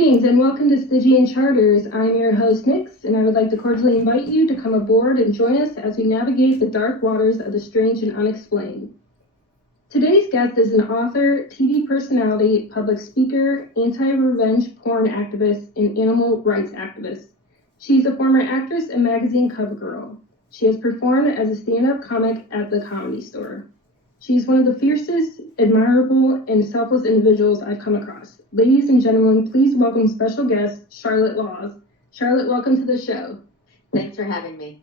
Greetings and welcome to Stygian Charters. I'm your host, Nix, and I would like to cordially invite you to come aboard and join us as we navigate the dark waters of the strange and unexplained. Today's guest is an author, TV personality, public speaker, anti-revenge porn activist, and animal rights activist. She's a former actress and magazine cover girl. She has performed as a stand-up comic at the Comedy Store. She's one of the fiercest, admirable, and selfless individuals I've come across. Ladies and gentlemen, please welcome special guest, Charlotte Laws. Charlotte, welcome to the show. Thanks for having me.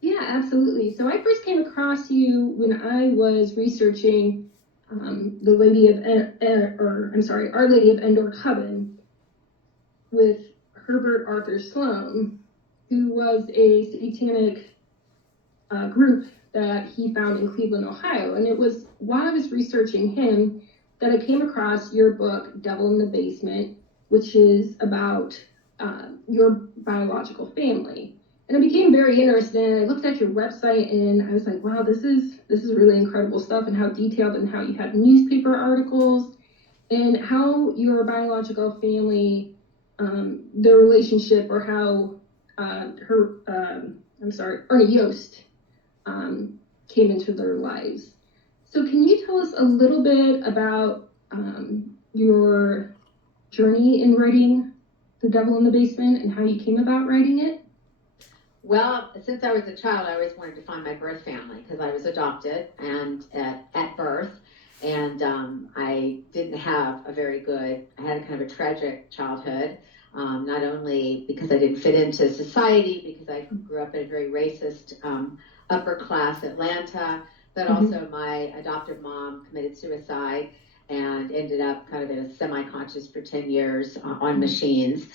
Yeah, absolutely. So I first came across you when I was researching Our Lady of Endor Coven with Herbert Arthur Sloan, who was a satanic group that he found in Cleveland, Ohio. And it was while I was researching him that I came across your book, Devil in the Basement, which is about your biological family. And I became very interested, and I looked at your website, and I was like, wow, this is really incredible stuff, and how detailed, and how you had newspaper articles, and how your biological family, the relationship, or how Ernie Yost, came into their lives. So can you tell us a little bit about your journey in writing The Devil in the Basement and how you came about writing it? Well, since I was a child, I always wanted to find my birth family because I was adopted and at birth, and I didn't have I had a kind of a tragic childhood, not only because I didn't fit into society, because I grew up in a very racist upper class Atlanta, but also my adoptive mom committed suicide and ended up kind of in a semi-conscious for 10 years on machines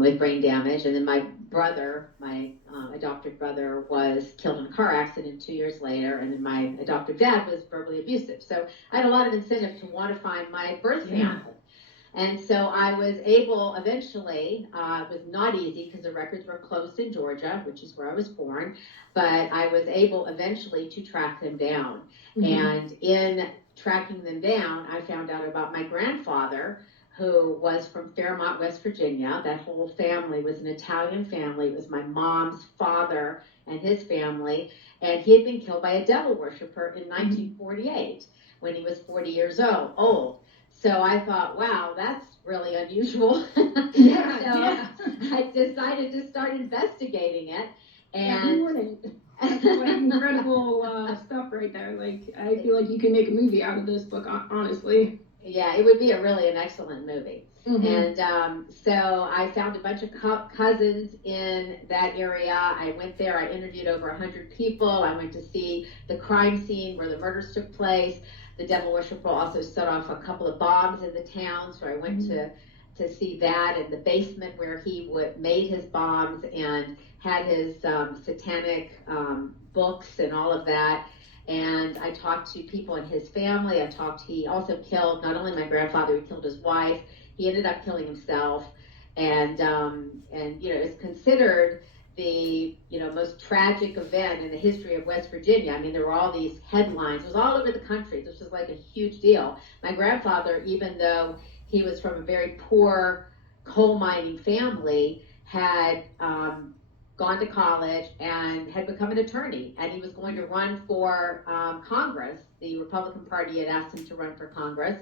with brain damage. And then my brother, my adoptive brother, was killed in a car accident 2 years later. And then my adoptive dad was verbally abusive. So I had a lot of incentive to want to find my birth family. And so I was able eventually, it was not easy because the records were closed in Georgia, which is where I was born, but I was able eventually to track them down. And in tracking them down, I found out about my grandfather, who was from Fairmont, West Virginia. That whole family was an Italian family. It was my mom's father and his family, and he had been killed by a devil worshiper in 1948 when he was 40 years old. So I thought, wow, that's really unusual. I decided to start investigating it. And that's like incredible stuff right there. Like, I feel like you can make a movie out of this book, honestly. Yeah, it would be an excellent movie. And so I found a bunch of cousins in that area. I went there. I interviewed over 100 people. I went to see the crime scene where the murders took place. The devil worshiper also set off a couple of bombs in the town, so I went to see that, in the basement where he made his bombs and had his satanic books and all of that. And I talked to people in his family. He also killed not only my grandfather, he killed his wife. He ended up killing himself, and it's considered the most tragic event in the history of West Virginia. I mean, there were all these headlines. It was all over the country. This was like a huge deal. My grandfather, even though he was from a very poor coal mining family, had gone to college and had become an attorney, and he was going to run for Congress. The Republican Party had asked him to run for Congress.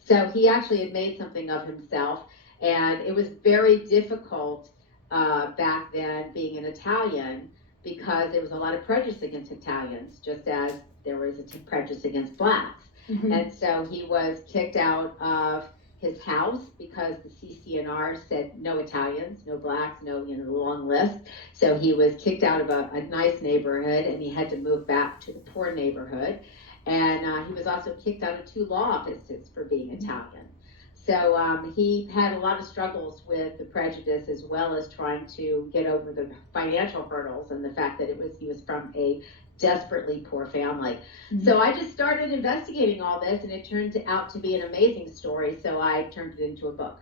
So he actually had made something of himself, and it was very difficult back then being an Italian, because there was a lot of prejudice against Italians, just as there was a prejudice against blacks. And so he was kicked out of his house because the CCNR said no Italians, no blacks, no long list. So he was kicked out of a nice neighborhood, and he had to move back to the poor neighborhood. And he was also kicked out of 2 law offices for being Italian. So he had a lot of struggles with the prejudice, as well as trying to get over the financial hurdles and the fact that he was from a desperately poor family. So I just started investigating all this, and it turned out to be an amazing story. So I turned it into a book.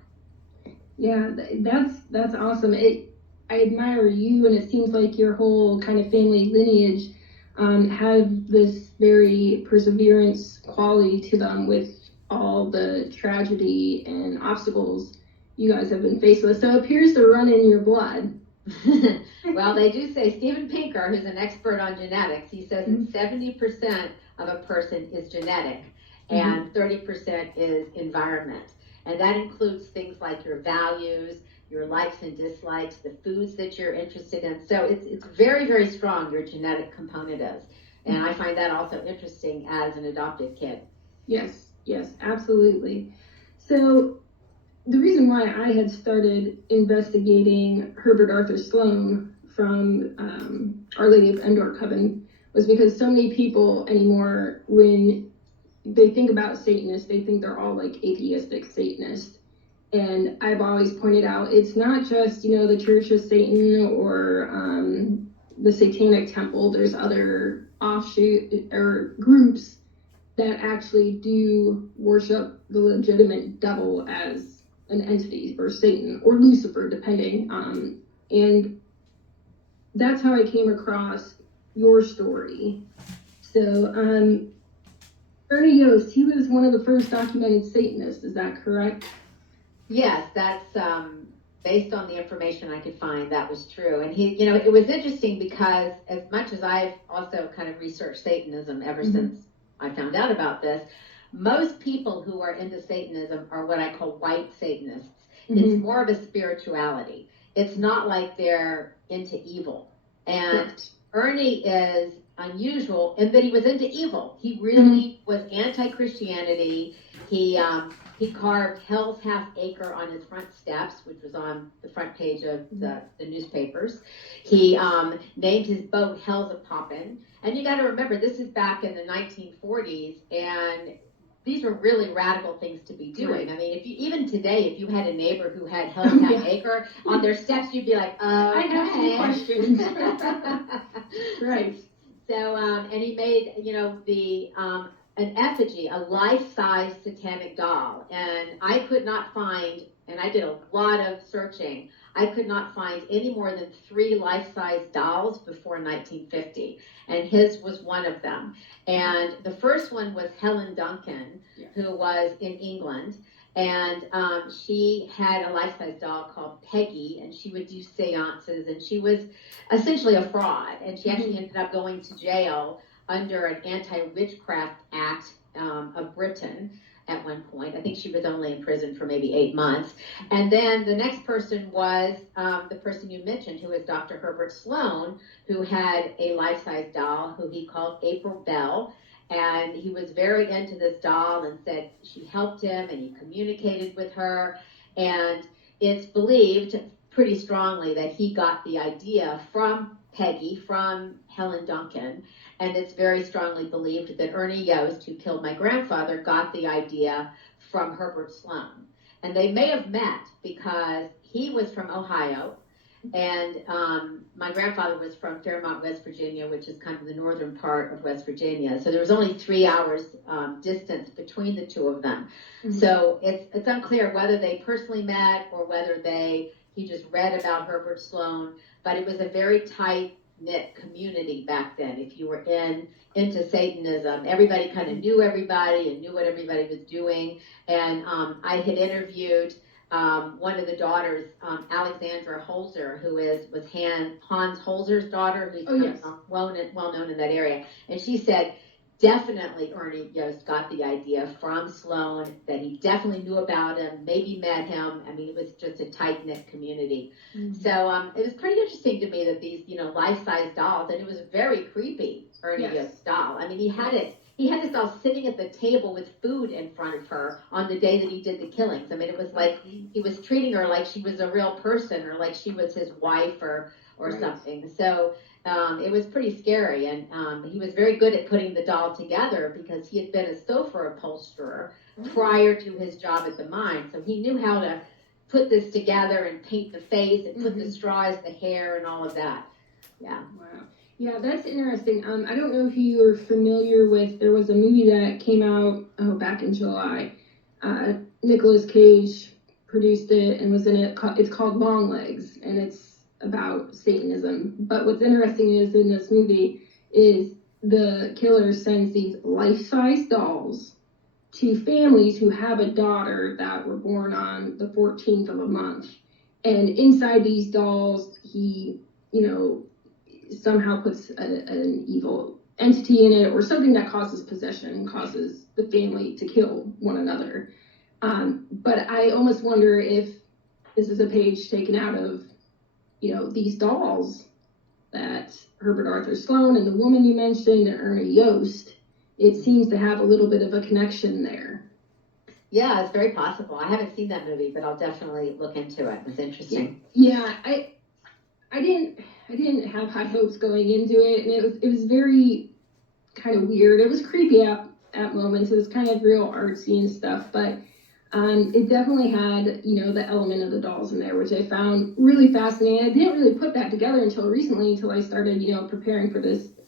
Yeah, that's awesome. I admire you, and it seems like your whole kind of family lineage have this very perseverance quality to them, with all the tragedy and obstacles you guys have been faced with. So it appears to run in your blood. Well, they do say, Steven Pinker, who's an expert on genetics, he says that 70% of a person is genetic and 30% is environment. And that includes things like your values, your likes and dislikes, the foods that you're interested in. So it's very, very strong, your genetic component is. And I find that also interesting as an adopted kid. Yes, absolutely. So the reason why I had started investigating Herbert Arthur Sloan from Our Lady of Endor Coven was because so many people anymore, when they think about Satanists, they think they're all like atheistic Satanists. And I've always pointed out, it's not just, the Church of Satan or the Satanic Temple. There's other offshoot or groups that actually do worship the legitimate devil as an entity, or Satan, or Lucifer, depending. And that's how I came across your story. So, Ernie Yost, he was one of the first documented Satanists, is that correct? Yes, that's based on the information I could find, that was true. And he, it was interesting because as much as I've also kind of researched Satanism ever since I found out about this, most people who are into Satanism are what I call white Satanists. It's more of a spirituality. It's not like they're into evil. And Ernie is unusual in that he was into evil. He really was anti-Christianity. He carved Hell's Half Acre on his front steps, which was on the front page of the newspapers. He named his boat Hell's a Poppin'. And you got to remember, this is back in the 1940s, and these were really radical things to be doing. I mean, even today, if you had a neighbor who had Hell's Half Acre on their steps, you'd be like, I have some questions. Right. So, and he made, an effigy, a life-size satanic doll. And I could not find, and I did a lot of searching, I could not find any more than 3 life-size dolls before 1950. And his was one of them. And the first one was Helen Duncan, who was in England. And she had a life-size doll called Peggy, and she would do seances, and she was essentially a fraud. And she actually ended up going to jail under an anti-witchcraft act of Britain at one point. I think she was only in prison for maybe 8 months. And then the next person was the person you mentioned, who was Dr. Herbert Sloan, who had a life-size doll who he called April Bell. And he was very into this doll and said she helped him and he communicated with her. And it's believed pretty strongly that he got the idea from Peggy, from Helen Duncan. And it's very strongly believed that Ernie Yost, who killed my grandfather, got the idea from Herbert Sloan. And they may have met because he was from Ohio, and my grandfather was from Fairmont, West Virginia, which is kind of the northern part of West Virginia. So there was only 3 hours distance between the two of them. So it's unclear whether they personally met or whether he just read about Herbert Sloan, but it was a very tight-knit community back then. If you were into Satanism, everybody kind of knew everybody and knew what everybody was doing. And I had interviewed one of the daughters, Alexandra Holzer, who was Hans Holzer's daughter, who's well known in that area. And she said, definitely Ernie Yost got the idea from Sloan, that he definitely knew about him, maybe met him. I mean, it was just a tight-knit community. So it was pretty interesting to me that these, life-size dolls, and it was very creepy, Ernie Yost's doll. I mean, he had this doll sitting at the table with food in front of her on the day that he did the killings. I mean, it was like he was treating her like she was a real person, or like she was his wife or something. So it was pretty scary. And he was very good at putting the doll together because he had been a sofa upholsterer prior to his job at the mine. So he knew how to put this together and paint the face and put the straw as the hair and all of that. Yeah. Wow. Yeah, that's interesting. I don't know if you are familiar with, there was a movie that came out back in July. Nicolas Cage produced it and was in it. It's called Long Legs, and it's about Satanism. But what's interesting is in this movie is the killer sends these life-size dolls to families who have a daughter that were born on the 14th of a month. And inside these dolls, he, somehow puts an evil entity in it or something that causes possession, causes the family to kill one another. But I almost wonder if this is a page taken out of, these dolls that Herbert Arthur Sloane and the woman you mentioned, and Ernie Yost, it seems to have a little bit of a connection there. Yeah, it's very possible. I haven't seen that movie, but I'll definitely look into it. It's interesting. Yeah, I didn't have high hopes going into it, and it was very kind of weird. It was creepy at moments. It was kind of real artsy and stuff, but it definitely had, the element of the dolls in there, which I found really fascinating. I didn't really put that together until recently, until I started, preparing for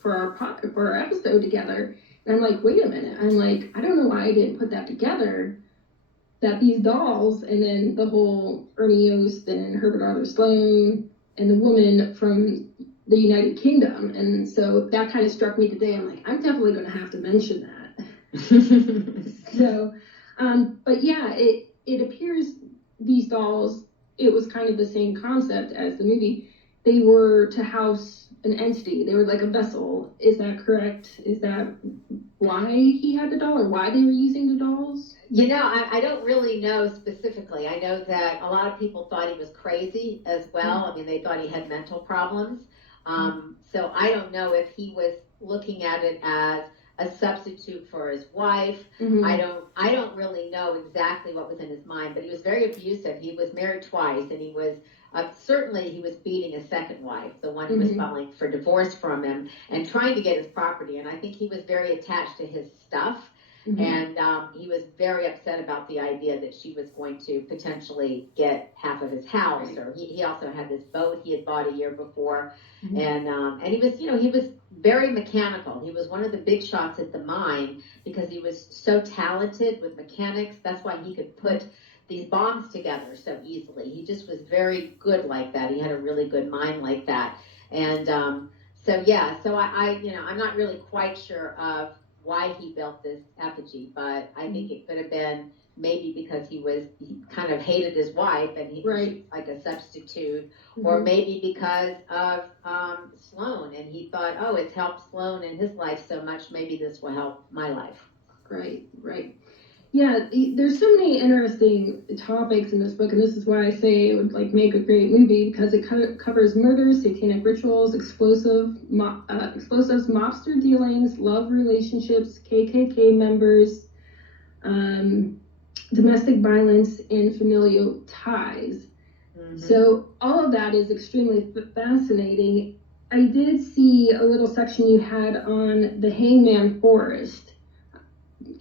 our episode together. And I'm like, wait a minute. I'm like, I don't know why I didn't put that together. That these dolls, and then the whole Ernie Yost and Herbert Arthur Sloane and the woman from the United Kingdom. And so that kind of struck me today. I'm like, I'm definitely going to have to mention that. So, but yeah, it appears these dolls, it was kind of the same concept as the movie. They were to house an entity. They were like a vessel. Is that correct? Is that why he had the doll, or why they were using the dolls? I don't really know specifically. I know that a lot of people thought he was crazy as well. I mean, they thought he had mental problems. So I don't know if he was looking at it as a substitute for his wife. Mm-hmm. I don't really know exactly what was in his mind, but he was very abusive. He was married twice, and he was certainly he was beating his second wife, the one who was filing for divorce from him, and trying to get his property. And I think he was very attached to his stuff. And he was very upset about the idea that she was going to potentially get half of his house. Or he also had this boat he had bought a year before, and he was he was very mechanical. He was one of the big shots at the mine because he was so talented with mechanics. That's why he could put these bombs together so easily. He just was very good like that. He had a really good mind like that, and so I'm not really quite sure of why he built this effigy, but I think it could have been maybe because he kind of hated his wife and she was like a substitute, or maybe because of Sloane, and he thought, oh, it's helped Sloane in his life so much, maybe this will help my life. Right. Yeah, there's so many interesting topics in this book, and this is why I say it would make a great movie, because it covers murders, satanic rituals, explosives, mobster dealings, love relationships, KKK members, domestic violence, and familial ties. So all of that is extremely fascinating. I did see a little section you had on the Hangman Forest.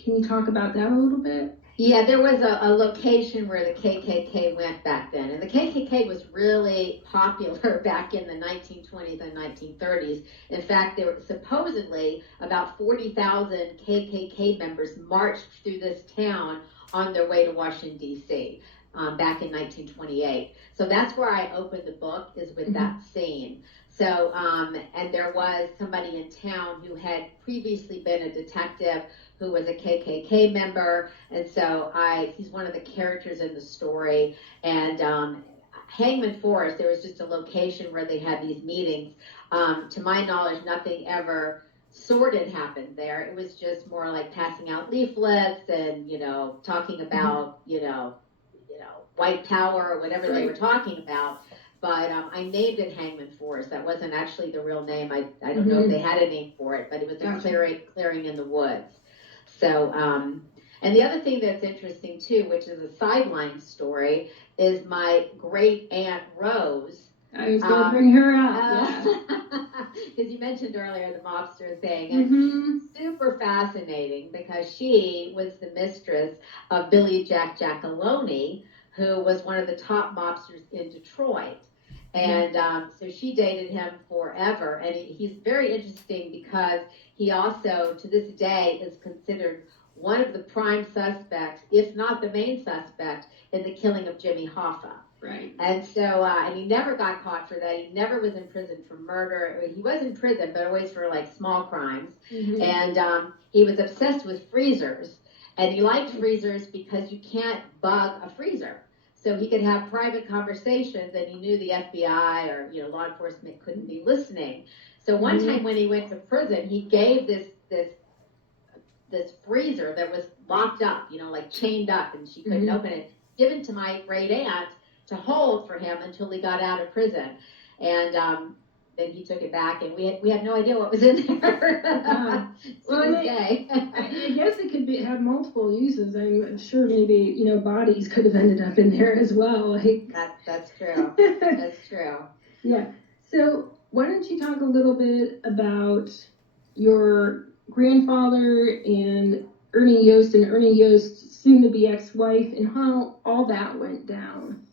Can you talk about that a little bit? Yeah, there was a location where the KKK went back then. And the KKK was really popular back in the 1920s and 1930s. In fact, there were supposedly about 40,000 KKK members marched through this town on their way to Washington, D.C. Back in 1928. So that's where I opened the book, is with that scene. So, and there was somebody in town who had previously been a detective who was a KKK member, and so he's one of the characters in the story. And Hangman Forest, there was just a location where they had these meetings. To my knowledge, nothing ever sordid happened there. It was just more like passing out leaflets and talking about white power or whatever they were talking about. But I named it Hangman Forest. That wasn't actually the real name. I don't know if they had a name for it, but it was a clearing in the woods. So, and the other thing that's interesting too, which is a sideline story, is my great aunt Rose. I was going to bring her up, because you mentioned earlier the mobster thing, and super fascinating because she was the mistress of Billy Jack Giacalone, who was one of the top mobsters in Detroit. And so she dated him forever. And he's very interesting because he also, to this day, is considered one of the prime suspects, if not the main suspect, in the killing of Jimmy Hoffa. Right. And so, and he never got caught for that. He never was in prison for murder. He was in prison, but always for small crimes. And he was obsessed with freezers. And he liked freezers because you can't bug a freezer. So he could have private conversations, and he knew the FBI or law enforcement couldn't be listening. So one time when he went to prison, he gave this freezer that was locked up, like chained up, and she couldn't open it, given to my great aunt to hold for him until he got out of prison. And then he took it back, and we had no idea what was in there. Well, I guess it could have multiple uses. I'm sure maybe bodies could have ended up in there as well. That's true. That's true. Yeah. So why don't you talk a little bit about your grandfather and Ernie Yost's soon-to-be ex-wife, and how all that went down?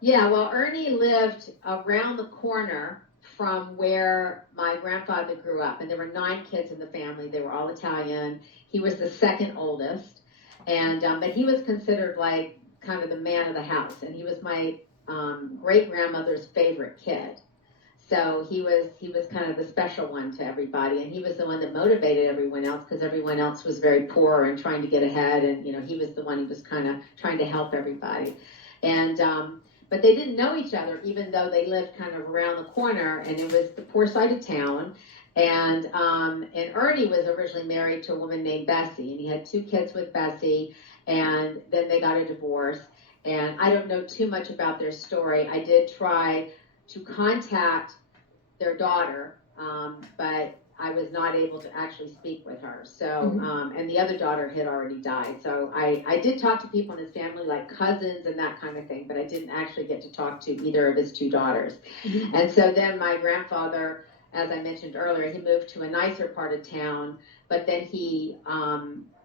Yeah, well, Ernie lived around the corner from where my grandfather grew up, and there were 9 kids in the family. They were all Italian. He was the second oldest, and but he was considered like kind of the man of the house, and he was my great grandmother's favorite kid. So he was kind of the special one to everybody, and he was the one that motivated everyone else, because everyone else was very poor and trying to get ahead, and he was the one who was kind of trying to help everybody. And but they didn't know each other, even though they lived kind of around the corner, and it was the poor side of town. And Ernie was originally married to a woman named Bessie, and he had 2 kids with Bessie, and then they got a divorce. And I don't know too much about their story. I did try to contact their daughter, but I was not able to actually speak with her. So, and the other daughter had already died. So I did talk to people in his family, like cousins and that kind of thing, but I didn't actually get to talk to either of his 2 daughters. And so then my grandfather, as I mentioned earlier, he moved to a nicer part of town, but then the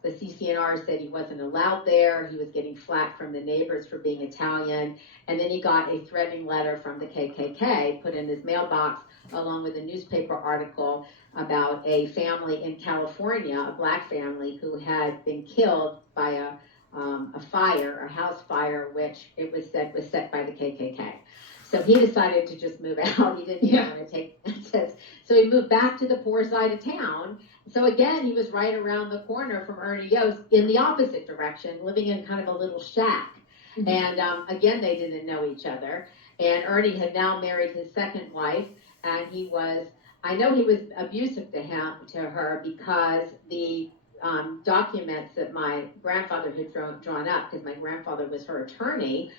CCNR said he wasn't allowed there. He was getting flack from the neighbors for being Italian. And then he got a threatening letter from the KKK put in his mailbox, along with a newspaper article about a family in California, a black family who had been killed by a house fire, which it was said was set by the KKK. So he decided to just move out. He didn't even want to take it. So he moved back to the poor side of town. So again, he was right around the corner from Ernie Yost in the opposite direction, living in kind of a little shack. And again, they didn't know each other. And Ernie had now married his second wife, and I know he was abusive to her, because the documents that my grandfather had drawn up, because my grandfather was her attorney,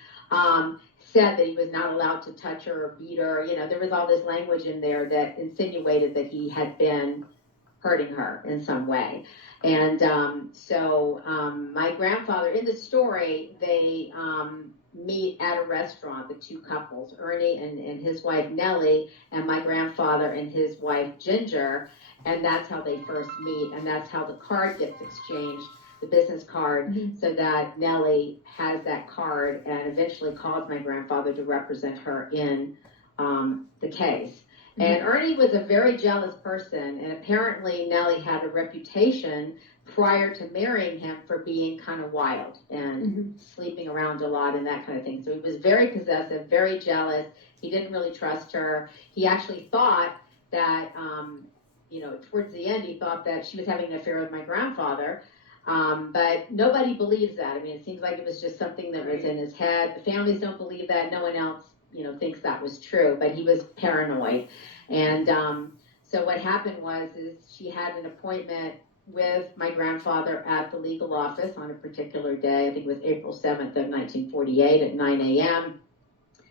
said that he was not allowed to touch her or beat her. There was all this language in there that insinuated that he had been hurting her in some way. And so my grandfather, in the story, they meet at a restaurant, the 2 couples, Ernie and his wife Nellie, and my grandfather and his wife Ginger, and that's how they first meet, and that's how the card gets exchanged, the business card, so that Nellie has that card and eventually calls my grandfather to represent her in the case. And Ernie was a very jealous person, and apparently Nellie had a reputation prior to marrying him for being kind of wild and sleeping around a lot and that kind of thing. So he was very possessive, very jealous. He didn't really trust her. He actually thought that, towards the end, he thought that she was having an affair with my grandfather. But nobody believes that. I mean, it seems like it was just something that was in his head. The families don't believe that. No one else thinks that was true, but he was paranoid. And so what happened is she had an appointment with my grandfather at the legal office on a particular day. I think it was April 7th of 1948 at 9 a.m.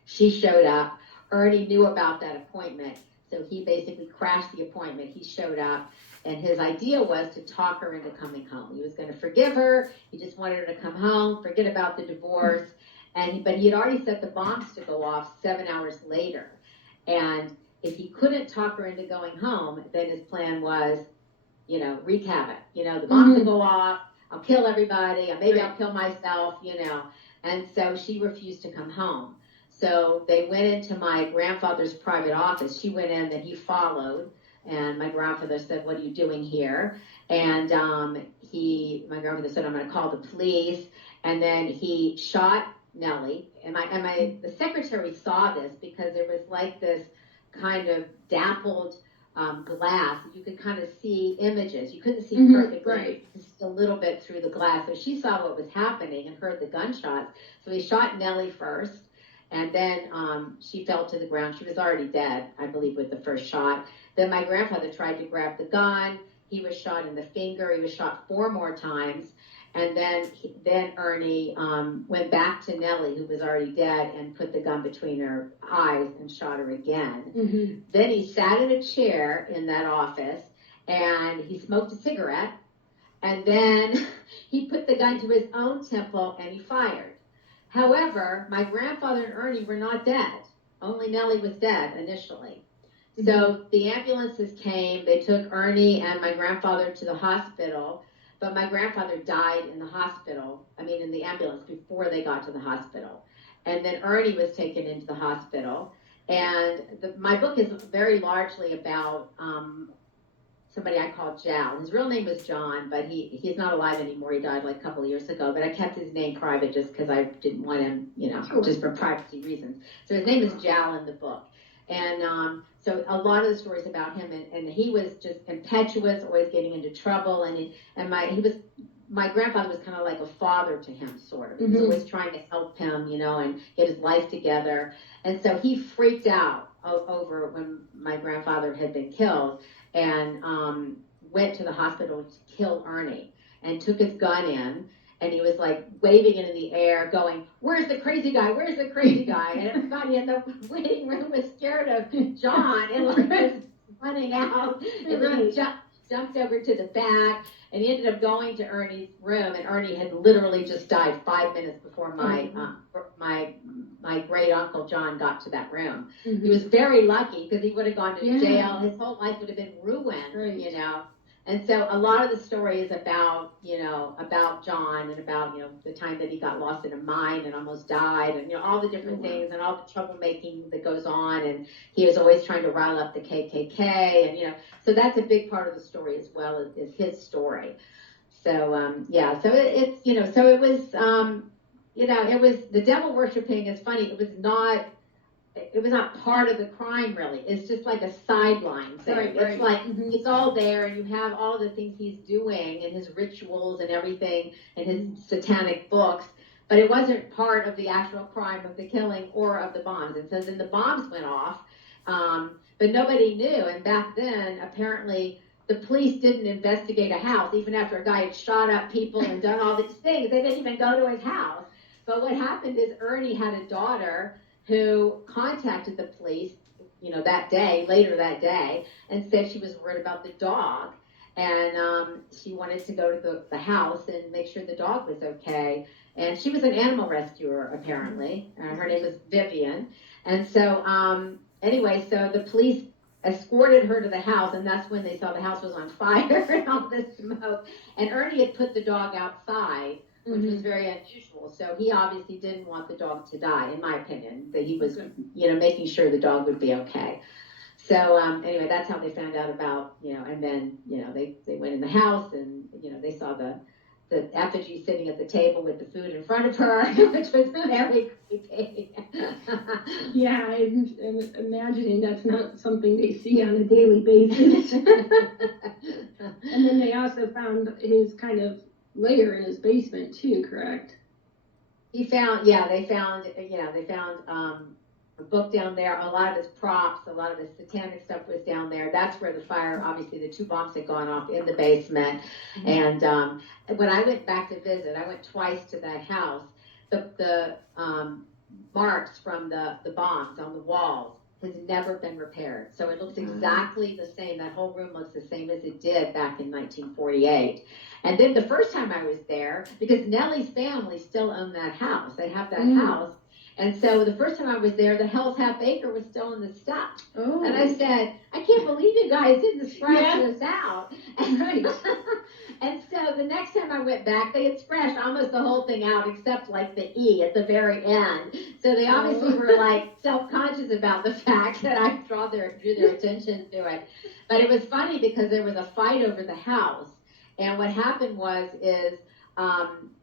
She showed up. Ernie knew about that appointment, so he basically crashed the appointment. He showed up, and his idea was to talk her into coming home. He was going to forgive her. He just wanted her to come home, forget about the divorce. But he had already set the bombs to go off 7 hours later. And if he couldn't talk her into going home, then his plan was, wreak havoc. The bombs will go off, I'll kill everybody, or maybe I'll kill myself, And so she refused to come home. So they went into my grandfather's private office. She went in, then he followed. And my grandfather said, "What are you doing here?" And my grandfather said, "I'm going to call the police." And then he shot Nellie, and the secretary saw this, because there was like this kind of dappled glass. You could kind of see images. You couldn't see Mhm, perfectly, right. just a little bit through the glass. So she saw what was happening and heard the gunshots. So he shot Nellie first, and then she fell to the ground. She was already dead, I believe, with the first shot. Then my grandfather tried to grab the gun. He was shot in the finger. He was shot 4 more times. And then Ernie went back to Nellie, who was already dead, and put the gun between her eyes and shot her again. Mm-hmm. Then he sat in a chair in that office and he smoked a cigarette. And then he put the gun to his own temple and he fired. However, my grandfather and Ernie were not dead. Only Nellie was dead initially. So the ambulances came. They took Ernie and my grandfather to the hospital. But my grandfather died in the hospital, in the ambulance before they got to the hospital. And then Ernie was taken into the hospital. And my book is very largely about somebody I call Jal. His real name was John, but he's not alive anymore. He died like a couple of years ago. But I kept his name private just because I didn't want him, Sure. just for privacy reasons. So his name is Jal in the book. And so a lot of the stories about him, and he was just impetuous, always getting into trouble, my grandfather was kind of like a father to him, sort of. He was always trying to help him, and get his life together. And so he freaked out over when my grandfather had been killed, and went to the hospital to kill Ernie, and took his gun in. And he was like waving it in the air, going, "Where's the crazy guy? Where's the crazy guy?" And everybody in the waiting room was scared of John and like was running out. And then he jumped over to the back, and he ended up going to Ernie's room. And Ernie had literally just died 5 minutes before my great uncle John got to that room. He was very lucky because he would have gone to jail. His whole life would have been ruined, And so a lot of the story is about John and about, the time that he got lost in a mine and almost died, and, all the different things and all the troublemaking that goes on. And he was always trying to rile up the KKK, and, so that's a big part of the story as well, is his story. So, so it was, it was, the devil worshiping is funny. It was not part of the crime, really. It's just like a sideline thing. Right. It's like, it's all there, and you have all the things he's doing and his rituals and everything and his satanic books, but it wasn't part of the actual crime of the killing or of the bombs. And so then the bombs went off, but nobody knew. And back then, apparently, the police didn't investigate a house, even after a guy had shot up people and done all these things. They didn't even go to his house. But what happened is Ernie had a daughter who contacted the police, later that day, and said she was worried about the dog. And she wanted to go to the house and make sure the dog was okay. And she was an animal rescuer, apparently. Her name was Vivian. And so, so the police escorted her to the house, and that's when they saw the house was on fire and all this smoke. And Ernie had put the dog outside, which was very unusual. So he obviously didn't want the dog to die, in my opinion, that he was, making sure the dog would be okay. So anyway, that's how they found out about, and then, they went in the house and, they saw the effigy sitting at the table with the food in front of her, which was very creepy. Yeah, I'm imagining that's not something they see on a daily basis. And then they also found his kind of lair in his basement too, correct? They found a book down there. A lot of his props, a lot of his satanic stuff was down there. That's where the fire, obviously the 2 bombs had gone off in the basement. And when I went back to visit, I went twice to that house. The marks from the bombs on the walls has never been repaired. So it looks exactly the same. That whole room looks the same as it did back in 1948. And then the first time I was there, because Nellie's family still owned that house. They have that house. And so the first time I was there, the Hell's Half Acre was still in the stuff. Oh. And I said, I can't believe you guys didn't scratch this out. Right. And so the next time I went back, they had scratched almost the whole thing out except like the E at the very end. So they obviously were like self-conscious about the fact that I drew their attention to it. But it was funny because there was a fight over the house. And what happened is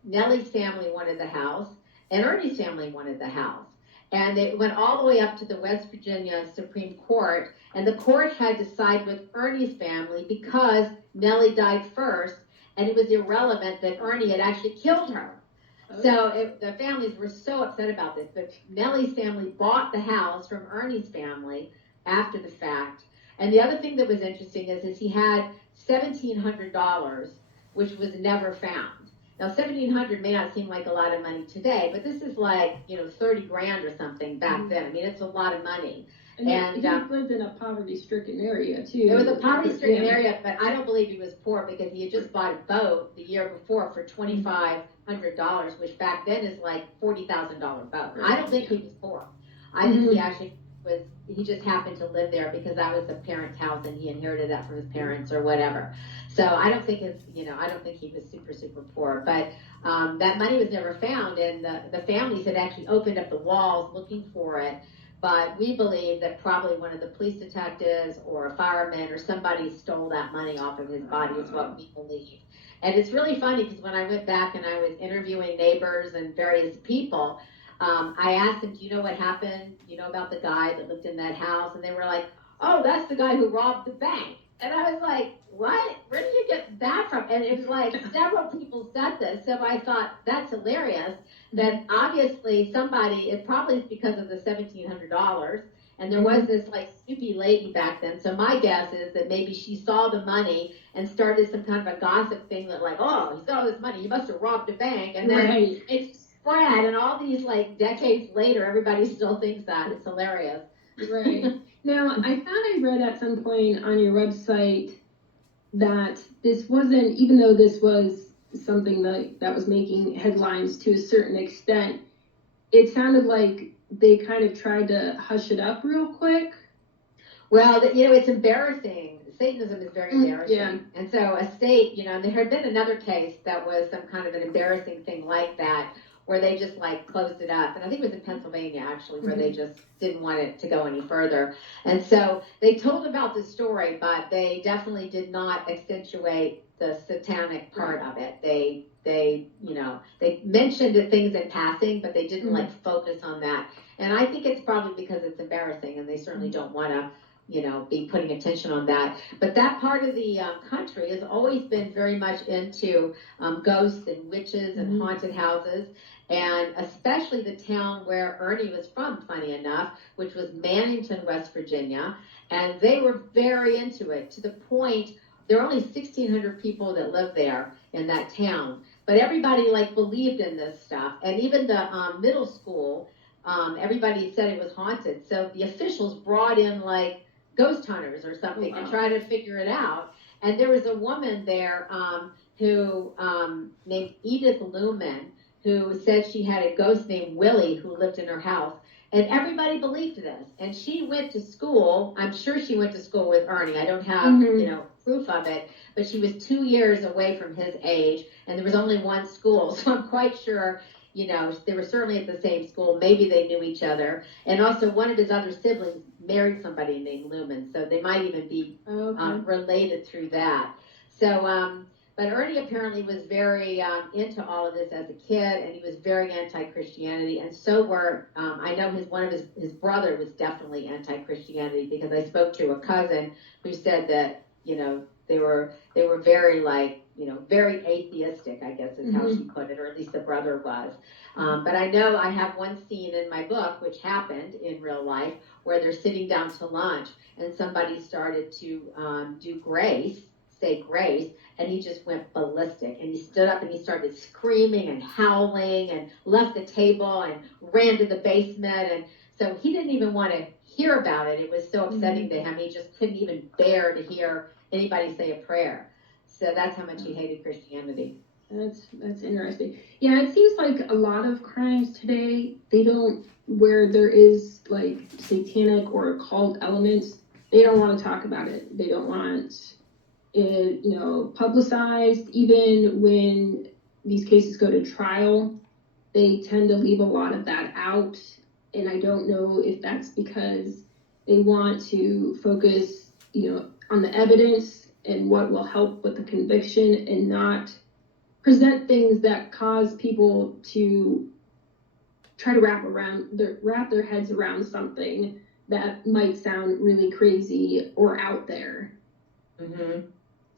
Nellie's family wanted the house and Ernie's family wanted the house. And it went all the way up to the West Virginia Supreme Court, and the court had to side with Ernie's family because Nellie died first, and it was irrelevant that Ernie had actually killed her. So the families were so upset about this, but Nellie's family bought the house from Ernie's family after the fact. And the other thing that was interesting is he had $1,700, which was never found. Now, $1,700 may not seem like a lot of money today, but this is like, 30 grand or something back then. I mean, it's a lot of money. And he lived in a poverty-stricken area, too. It was a poverty-stricken area, but I don't believe he was poor because he had just bought a boat the year before for $2,500, which back then is like $40,000 boat. I don't think he was poor. I think he actually he just happened to live there because that was the parents' house and he inherited that from his parents or whatever. So I don't think I don't think he was super, super poor, but that money was never found, and the families had actually opened up the walls looking for it. But we believe that probably one of the police detectives or a fireman or somebody stole that money off of his body is what we believe. And it's really funny because when I went back and I was interviewing neighbors and various people, I asked them, do you know what happened? Do you know about the guy that lived in that house? And they were like, oh, that's the guy who robbed the bank. And I was like, what? Where did you get that from? And it was like several people said this. So I thought, that's hilarious. That obviously somebody, it probably is because of the $1,700. And there was this like Snoopy lady back then. So my guess is that maybe she saw the money and started some kind of a gossip thing that like, oh, he saw this money, he must have robbed a bank. And then it spread, and all these like decades later, everybody still thinks that. It's hilarious. Right. Now, I thought I read at some point on your website that this wasn't, even though this was something that was making headlines to a certain extent, it sounded like they kind of tried to hush it up real quick. Well, it's embarrassing. Satanism is very embarrassing. Yeah. And so a state, and there had been another case that was some kind of an embarrassing thing like that, where they just like closed it up. And I think it was in Pennsylvania actually, where they just didn't want it to go any further. And so they told about the story, but they definitely did not accentuate the satanic part of it. They mentioned the things in passing, but they didn't like focus on that. And I think it's probably because it's embarrassing and they certainly don't want to be putting attention on that. But that part of the country has always been very much into ghosts and witches and haunted houses, and especially the town where Ernie was from, funny enough, which was Mannington, West Virginia, and they were very into it, to the point there are only 1,600 people that live there in that town, but everybody like believed in this stuff, and even the middle school, everybody said it was haunted, so the officials brought in like ghost hunters or something and try to figure it out. And there was a woman there who named Edith Lumen, who said she had a ghost named Willie who lived in her house. And everybody believed this. And she went to school. I'm sure she went to school with Ernie. I don't have, proof of it. But she was 2 years away from his age. And there was only one school. So I'm quite sure, they were certainly at the same school. Maybe they knew each other. And also one of his other siblings married somebody named Lumen. So they might even be related through that. So, but Ernie apparently was very into all of this as a kid, and he was very anti-Christianity, and so were, I know one of his brother was definitely anti-Christianity, because I spoke to a cousin who said that, they were very like, very atheistic, I guess is how she put it, or at least the brother was. But I know I have one scene in my book, which happened in real life, where they're sitting down to lunch, and somebody started to say grace, and he just went ballistic, and he stood up and he started screaming and howling and left the table and ran to the basement. And so he didn't even want to hear about it. It was so upsetting to him. He just couldn't even bear to hear anybody say a prayer. So that's how much he hated Christianity. That's interesting. Yeah, it seems like a lot of crimes today, where there is like satanic or occult elements, they don't want to talk about it. They don't want it, publicized. Even when these cases go to trial, they tend to leave a lot of that out. And I don't know if that's because they want to focus, on the evidence and what will help with the conviction, and not present things that cause people to try to wrap their heads around something that might sound really crazy or out there. Mm-hmm.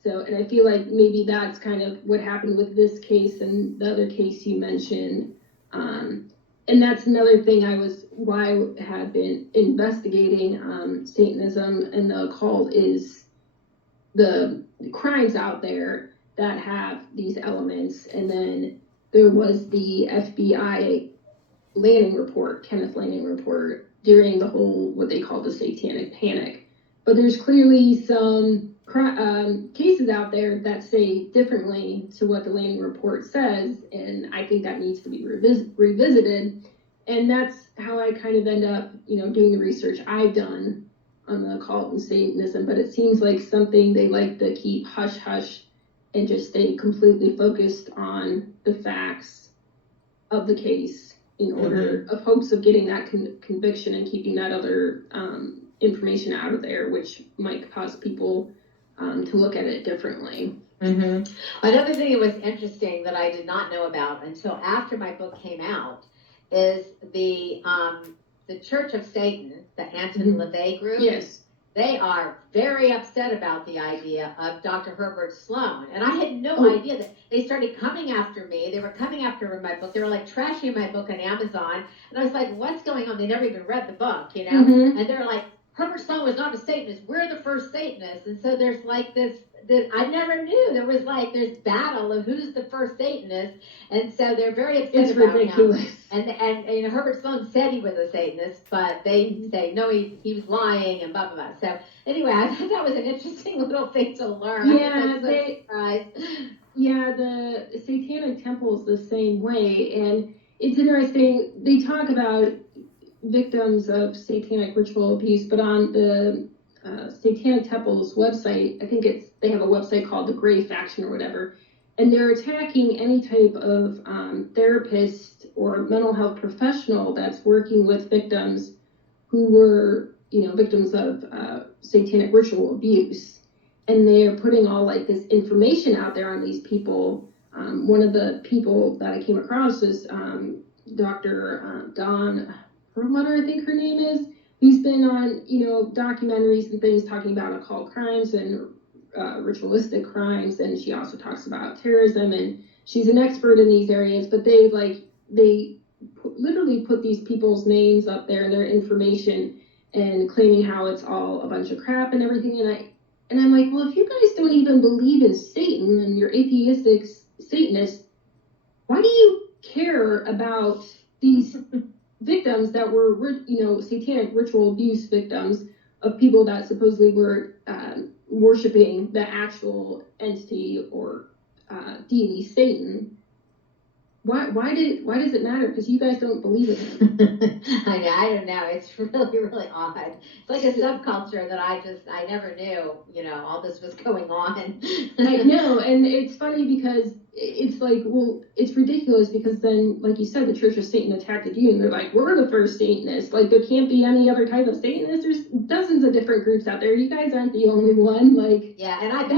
So, and I feel like maybe that's kind of what happened with this case and the other case you mentioned. And that's another thing why I had been investigating Satanism and the occult is the crimes out there that have these elements. And then there was the FBI Kenneth Lanning report during the whole, what they call the satanic panic. But there's clearly some cases out there that say differently to what the Lanning report says, and I think that needs to be revisited. And that's how I kind of end up, doing the research I've done on the occult and Satanism. But it seems like something they like to keep hush hush and just stay completely focused on the facts of the case in order of hopes of getting that conviction and keeping that other information out of there, which might cause people to look at it differently. Mm-hmm. Another thing that was interesting that I did not know about until after my book came out is the Church of Satan, the Anton LaVey group. Yes. They are very upset about the idea of Dr. Herbert Sloan. And I had no idea that they started coming after me. They were coming after my book. They were like trashing my book on Amazon. And I was like, what's going on? They never even read the book, And they're like, Herbert Sloan was not a Satanist. We're the first Satanists. And so there's like this I never knew. There was like this battle of who's the first Satanist. And so they're very upset about ridiculous. him. And Herbert Sloan said he was a Satanist, but they say, no, he was lying and blah, blah, blah. So anyway, I thought that was an interesting little thing to learn. Yeah, the Satanic Temple is the same way. And it's interesting. They talk about victims of satanic ritual abuse, but on the Satanic Temple's website, I think they have a website called the Gray Faction or whatever, and they're attacking any type of therapist or mental health professional that's working with victims who were, victims of satanic ritual abuse. And they're putting all like this information out there on these people. One of the people that I came across is Dr. Dawn Perlmutter, I think her name is, who's been on, documentaries and things talking about occult crimes and ritualistic crimes, and she also talks about terrorism, and she's an expert in these areas. But they literally put these people's names up there and their information and claiming how it's all a bunch of crap and everything. And I'm like, well, if you guys don't even believe in Satan and you're atheistic Satanists, why do you care about these victims that were, satanic ritual abuse victims of people that supposedly were worshiping the actual entity or deity Satan? Why does it matter? Because you guys don't believe in him. I don't know. It's really, really odd. It's like a subculture that I never knew, all this was going on. I know, and it's funny because it's like, well, it's ridiculous because then, like you said, the Church of Satan attacked you, and they're like, we're the first Satanists. Like, there can't be any other type of Satanist. There's dozens of different groups out there. You guys aren't the only one. Like, yeah, and I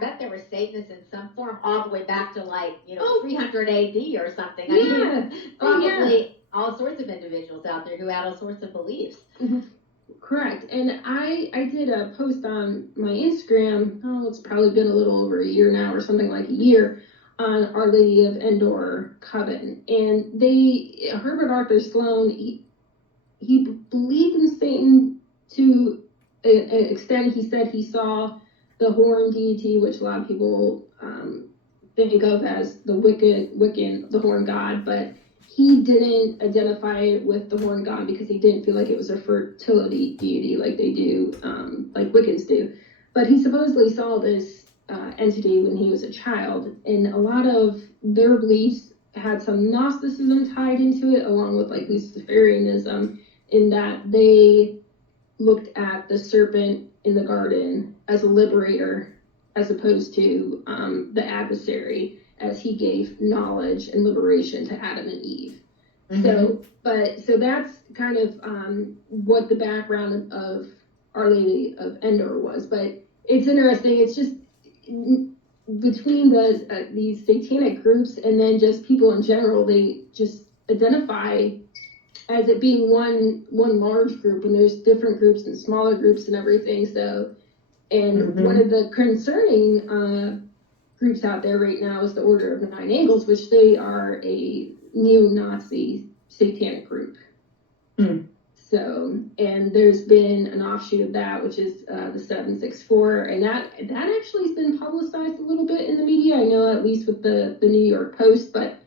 bet there were Satanists in some form all the way back to 300 AD or something. Yeah. I mean, probably all sorts of individuals out there who had all sorts of beliefs. Mm-hmm. Correct. And I did a post on my Instagram, it's probably been a little over a year now or something like a year, on Our Lady of Endor Coven. And Herbert Arthur Sloan, he believed in Satan to an extent. He said he saw the horn deity, which a lot of people think of as the Wiccan, the horn god, but he didn't identify it with the horn god because he didn't feel like it was a fertility deity like they do, like Wiccans do. But he supposedly saw this entity when he was a child, and a lot of their beliefs had some Gnosticism tied into it, along with like Luciferianism, in that they looked at the serpent in the garden as a liberator, as opposed to the adversary, as he gave knowledge and liberation to Adam and Eve. Mm-hmm. So that's kind of what the background of Our Lady of Endor was. But it's interesting. It's just between these satanic groups and then just people in general, they just identify as it being one large group, and there's different groups and smaller groups and everything. So, and one of the concerning groups out there right now is the Order of the Nine Angles, which they are a neo-Nazi satanic group. So, and there's been an offshoot of that, which is the 764, and that actually has been publicized a little bit in the media. I know, at least with the New York Post, but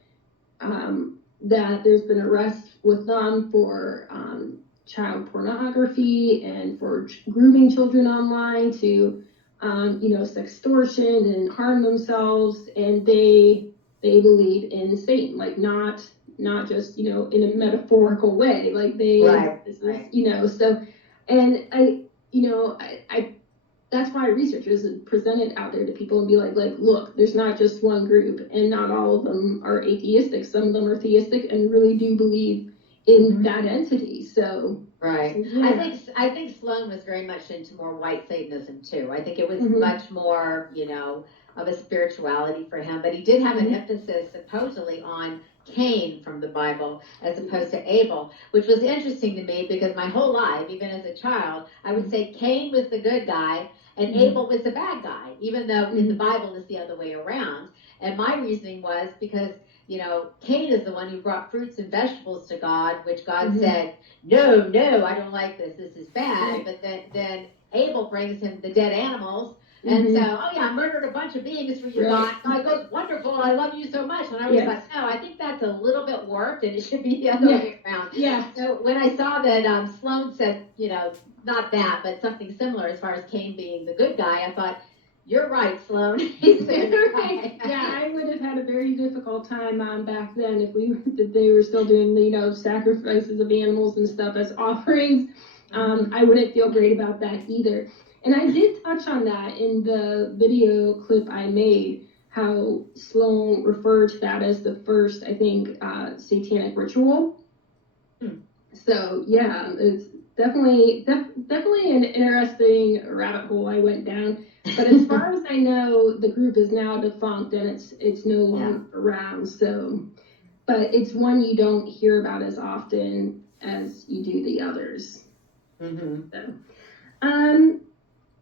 that there's been arrests with them for child pornography and for grooming children online to, sextortion and harm themselves, and they believe in Satan, like not just, in a metaphorical way, like so, and I that's why research is presented out there to people and be like, look, there's not just one group, and not all of them are atheistic. Some of them are theistic and really do believe in that entity. So right. So, yeah. I think Sloan was very much into more white Satanism too. I think it was much more, of a spirituality for him. But he did have an emphasis supposedly on Cain from the Bible as opposed to Abel, which was interesting to me because my whole life, even as a child, I would say Cain was the good guy and Abel was the bad guy, even though in the Bible it's the other way around. And my reasoning was because, Cain is the one who brought fruits and vegetables to God, which God said, no, I don't like this. This is bad. But then Abel brings him the dead animals. And so, I murdered a bunch of beings for you, God. God goes, wonderful, I love you so much. And I always thought, no, I think that's a little bit warped and it should be the other way around. Yeah. So when I saw that Sloan said, not that, but something similar as far as Cain being the good guy, I thought, you're right, Sloan. Right. Yeah, I would have had a very difficult time back then if they were still doing sacrifices of animals and stuff as offerings. I wouldn't feel great about that either. And I did touch on that in the video clip I made, how Sloan referred to that as the first, I think, satanic ritual. So yeah, it's definitely an interesting rabbit hole I went down. But as far as I know, the group is now defunct and it's no longer around. So, but it's one you don't hear about as often as you do the others.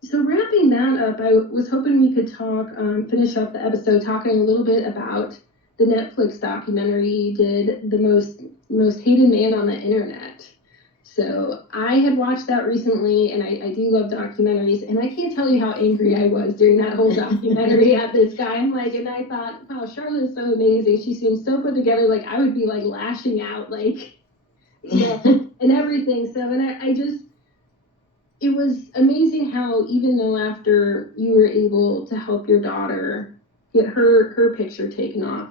So wrapping that up, I was hoping we could finish up the episode talking a little bit about the Netflix documentary you did, The Most Hated Man on the Internet. So I had watched that recently, and I do love documentaries, and I can't tell you how angry I was during that whole documentary at this guy. And I thought, wow, Charlotte is so amazing. She seems so put together. Like, I would be lashing out, and everything. So, and I just, it was amazing how, even though after you were able to help your daughter get her picture taken off,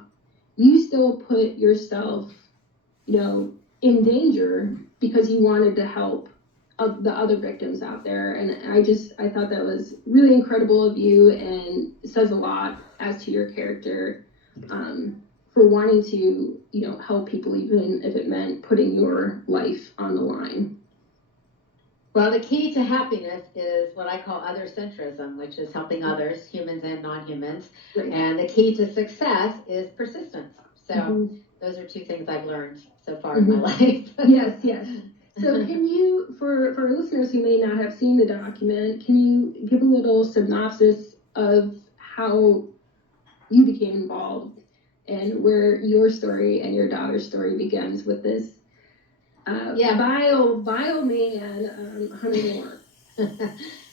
you still put yourself, in danger because you wanted to help the other victims out there. And I thought that was really incredible of you, and says a lot as to your character, for wanting to, help people, even if it meant putting your life on the line. Well, the key to happiness is what I call other-centrism, which is helping others, humans and non-humans. Right. And the key to success is persistence. So those are two things I've learned so far in my life. Yes. So can you, for our listeners who may not have seen the document, can you give a little synopsis of how you became involved and where your story and your daughter's story begins with this vile man, Hunter Moore?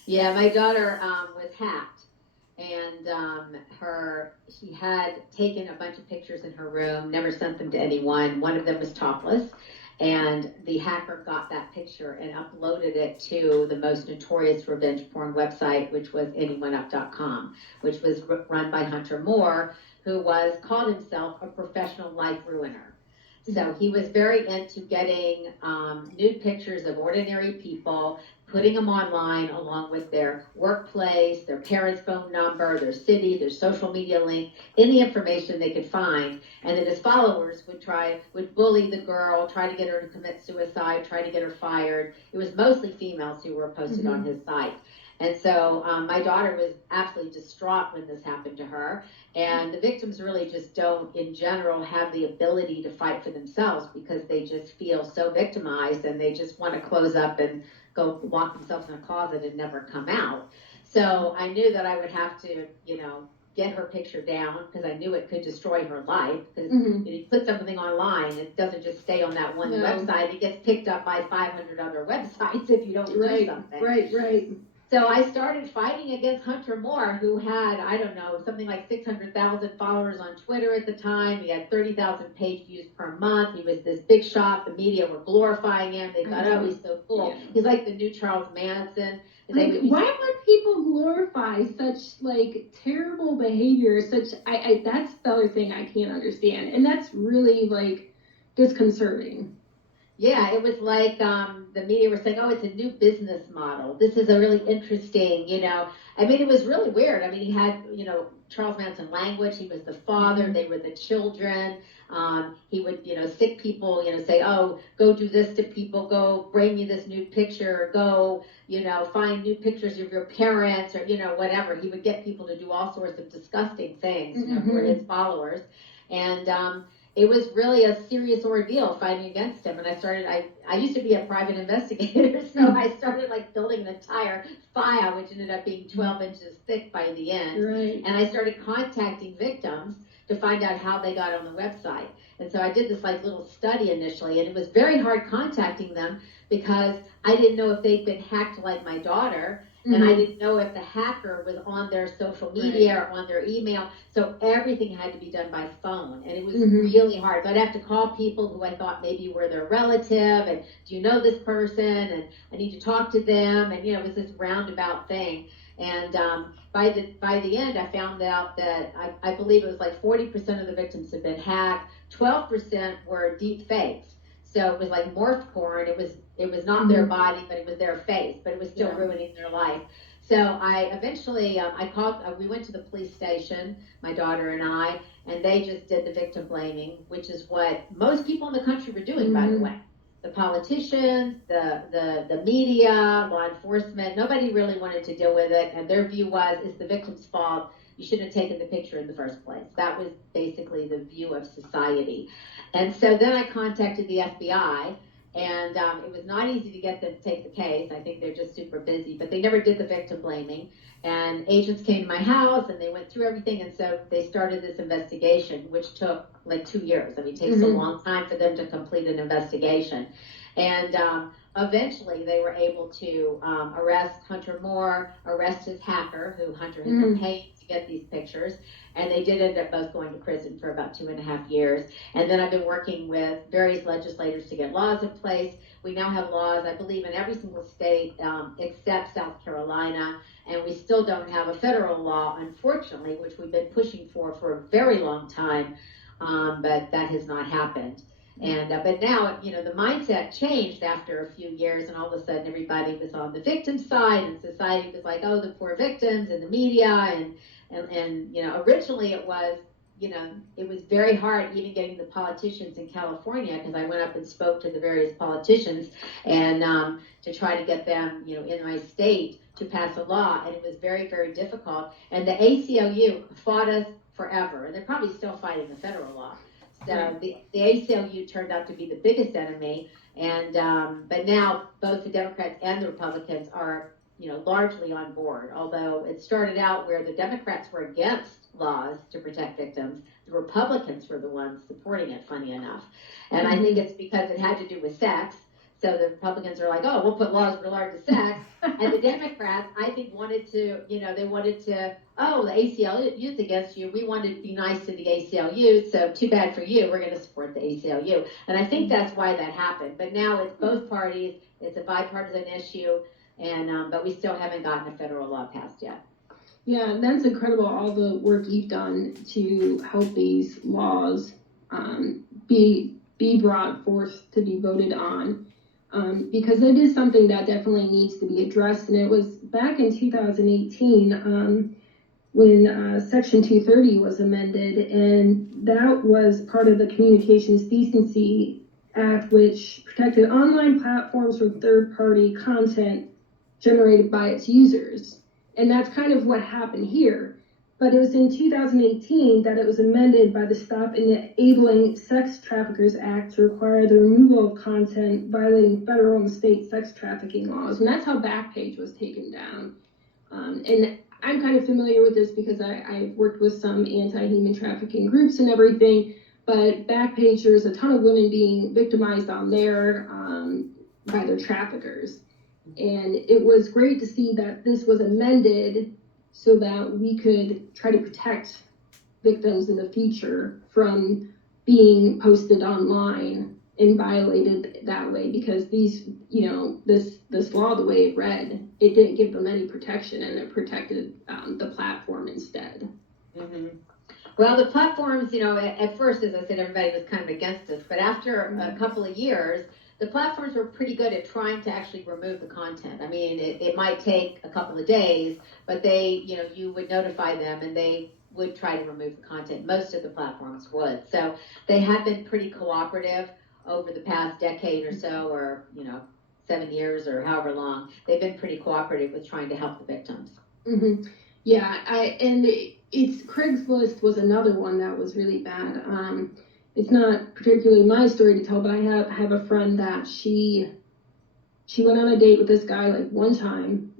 Yeah, my daughter was hacked, and she had taken a bunch of pictures in her room, never sent them to anyone. One of them was topless, and the hacker got that picture and uploaded it to the most notorious revenge porn website, which was anyoneUp.com, which was run by Hunter Moore, who called himself a professional life ruiner. So he was very into getting nude pictures of ordinary people, putting them online along with their workplace, their parents' phone number, their city, their social media link, any information they could find. And then his followers would bully the girl, try to get her to commit suicide, try to get her fired. It was mostly females who were posted on his site. And so my daughter was absolutely distraught when this happened to her. And the victims really just don't, in general, have the ability to fight for themselves because they just feel so victimized and they just want to close up and go lock themselves in a closet and never come out. So I knew that I would have to, get her picture down because I knew it could destroy her life. Because you put something online, it doesn't just stay on that one website. It gets picked up by 500 other websites if you don't do something. Right. So I started fighting against Hunter Moore, who had, I don't know, something like 600,000 followers on Twitter at the time. He had 30,000 page views per month. He was this big shot. The media were glorifying him. They thought, oh, he's so cool. Yeah. He's like the new Charles Manson. Why would people glorify such terrible behavior? That's the other thing I can't understand, and that's really disconcerting. Yeah, it was like the media were saying, oh, it's a new business model. This is a really interesting, I mean, it was really weird. I mean, he had, Charles Manson language. He was the father. They were the children. He would, sick people, say, oh, go do this to people. Go bring me this new picture. Go, find new pictures of your parents or, whatever. He would get people to do all sorts of disgusting things, for his followers. And it was really a serious ordeal fighting against him. And I used to be a private investigator, so I started building an entire file, which ended up being 12 inches thick by the end. Right. And I started contacting victims to find out how they got on the website. And so I did this little study initially, and it was very hard contacting them because I didn't know if they'd been hacked like my daughter. And I didn't know if the hacker was on their social media or on their email. So everything had to be done by phone. And it was really hard. So I'd have to call people who I thought maybe were their relative. And do you know this person? And I need to talk to them. And, it was this roundabout thing. And by the end, I found out that I believe it was 40% of the victims had been hacked. 12% were deep fakes. So it was like morph porn. It was not their body, but it was their face, but it was still ruining their life. So I eventually, I called, we went to the police station, my daughter and I, and they just did the victim blaming, which is what most people in the country were doing, by the way. The politicians, the media, law enforcement, nobody really wanted to deal with it. And their view was, it's the victim's fault. You shouldn't have taken the picture in the first place. That was basically the view of society. And so then I contacted the FBI, and it was not easy to get them to take the case. I think they're just super busy, but they never did the victim blaming. And agents came to my house, and they went through everything, and so they started this investigation, which took 2 years. I mean, it takes a long time for them to complete an investigation. And eventually, they were able to arrest Hunter Moore, arrest his hacker, who Hunter had been paying to get these pictures. And they did end up both going to prison for about 2.5 years. And then I've been working with various legislators to get laws in place. We now have laws, I believe, in every single state except South Carolina. And we still don't have a federal law, unfortunately, which we've been pushing for a very long time. But that has not happened. And but now, the mindset changed after a few years, and all of a sudden everybody was on the victim side, and society was like, oh, the poor victims, and the media, and originally it was, it was very hard even getting the politicians in California, because I went up and spoke to the various politicians and to try to get them, in my state to pass a law, and it was very, very difficult. And the ACLU fought us forever, and they're probably still fighting the federal law. So the ACLU turned out to be the biggest enemy, and but now both the Democrats and the Republicans are, largely on board. Although it started out where the Democrats were against laws to protect victims, the Republicans were the ones supporting it, funny enough. And I think it's because it had to do with sex. So the Republicans are like, oh, we'll put laws related to sex. And the Democrats, I think, wanted to, they wanted to, oh, the ACLU's against you. We wanted to be nice to the ACLU. So too bad for you. We're going to support the ACLU. And I think that's why that happened. But now it's both parties. It's a bipartisan issue. And but we still haven't gotten a federal law passed yet. Yeah, that's incredible, all the work you've done to help these laws be brought forth to be voted on. Because it is something that definitely needs to be addressed. And it was back in 2018 when Section 230 was amended, and that was part of the Communications Decency Act, which protected online platforms from third-party content generated by its users. And that's kind of what happened here. But it was in 2018 that it was amended by the Stop Enabling Sex Traffickers Act to require the removal of content violating federal and state sex trafficking laws. And that's how Backpage was taken down. And I'm kind of familiar with this because I've worked with some anti-human trafficking groups and everything. But Backpage, there's a ton of women being victimized on there by their traffickers. And it was great to see that this was amended so that we could try to protect victims in the future from being posted online and violated that way, because these, this law, the way it read, it didn't give them any protection, and it protected the platform instead. Mm-hmm. Well, the platforms, at first, as I said, everybody was kind of against us, but after a couple of years, the platforms were pretty good at trying to actually remove the content. I mean, it might take a couple of days, but they, you would notify them and they would try to remove the content. Most of the platforms would. So they have been pretty cooperative over the past decade or so, or, 7 years or however long. They've been pretty cooperative with trying to help the victims. Mm-hmm. Yeah, it's Craigslist was another one that was really bad. It's not particularly my story to tell, but I have a friend that she went on a date with this guy like one time.